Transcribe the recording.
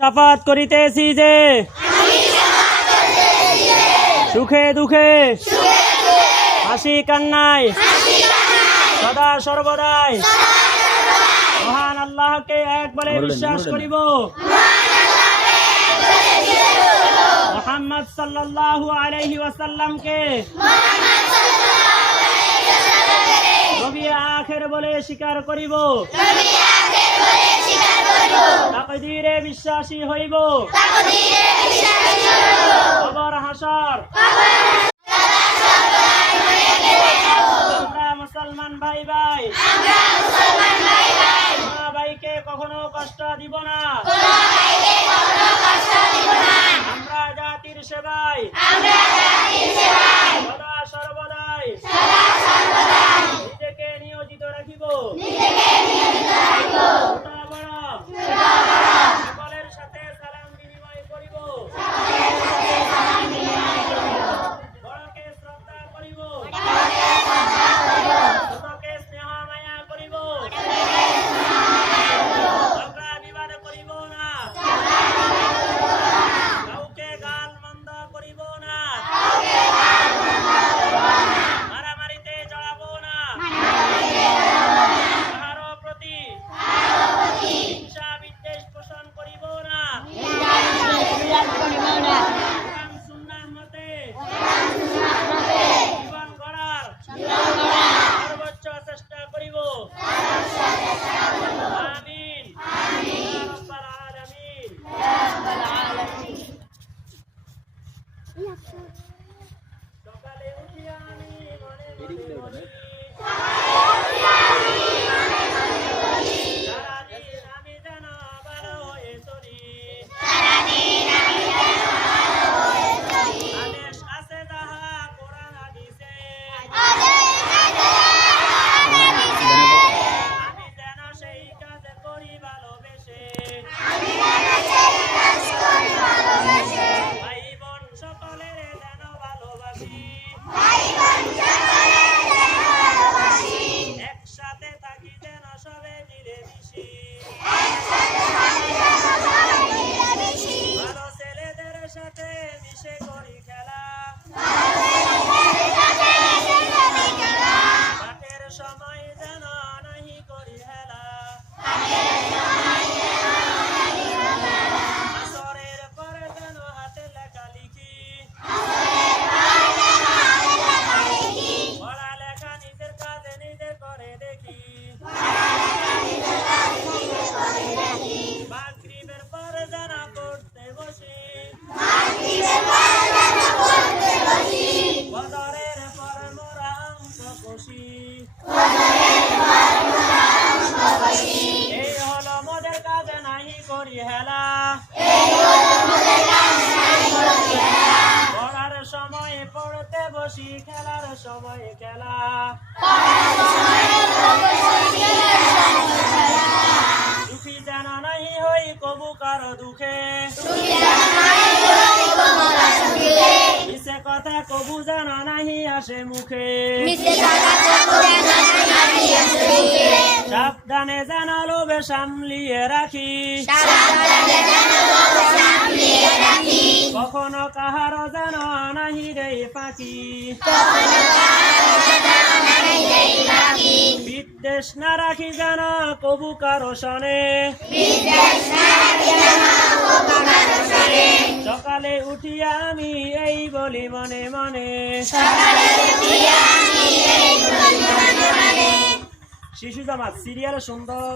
শপথ করিতেছি যে সুখে দুঃখে হাসি কান্নায় সদা সর্বদাই মহান আল্লাহকে এক বলে বিশ্বাস করিব, মুহাম্মদ সাল্লাল্লাহু আলাইহি ওয়াসাল্লামকে নবী আখির বলে স্বীকার করিব, তাকদীরে বিশ্বাসী হইব, কবর হাসর আমরা মুসলমান ভাই ভাই মা ভাইকে কখনো কষ্ট দিব না, আমরা জাতির সেবায় সদা সর্বদাই নিজেকে নিয়োজিত রাখিব, সকলের সাথে সালাম বিনিময় করিব, বড়কে শ্রদ্ধা করিব, ছোটকে স্নেহ মায়া করিব, ঝগড়া বিবাদ করিব না, কাউকে গাল মন্দ করিব না, মারামারিতে জড়াব না, কাহারও প্রতি হিংসা বিদ্বেষ পোষণ করিব না, কোরআন সুন্নাহ মতে জীবন গড়ার সর্বোচ্চ চেষ্টা করিব। আমিন ইয়া রাব্বাল আলামিন। সকালে উঠিয়া আমি মনে মনে বলি, সারাদিন আমি যেন ভালো হয়ে চলি, আদেশ আছে যাহা কোরআন হাদিসে, আমি যেন সেই কাজ করি ভালোবেসে, ভাই বোন সকলের যেন ভালোবাসি, একসাথে থাকি যেন সবে মিলেমিশি, ভালো ছেলেদের সাথে মিশে করি খেলা, পাঠের সময় যেন নাহি করি হেলা, আসরের পরে যেন হাতে লেখা লিখি, পড়ালেখা নিজের কাজে নিজে করে দেখি, মাগরিবের পরে যেন পড়তে বসি, বদরের পরে মোরা অংশ কষি, এই হলো মোদের কাজে নাহি করি হেলা, পড়ার সময় পড়তে বসি, খেলার সময় খেলা, সুখী যেন নাহি হই কবু কারো দুঃখে, মিছে কথা কবু যেন নাহি আসে মুখে, সাবধানে যেন লোভে সামলিয়ে রাখি, কখনো কাহারও যেন নাহি দেই ফাঁকি, বিদ্বেষ না রাখি যেন কবু কারো সনে, সকালে উঠিয়া আমি এই বলি মনে মনে, শিশু জামাত সিরিয়াল সুন্দর।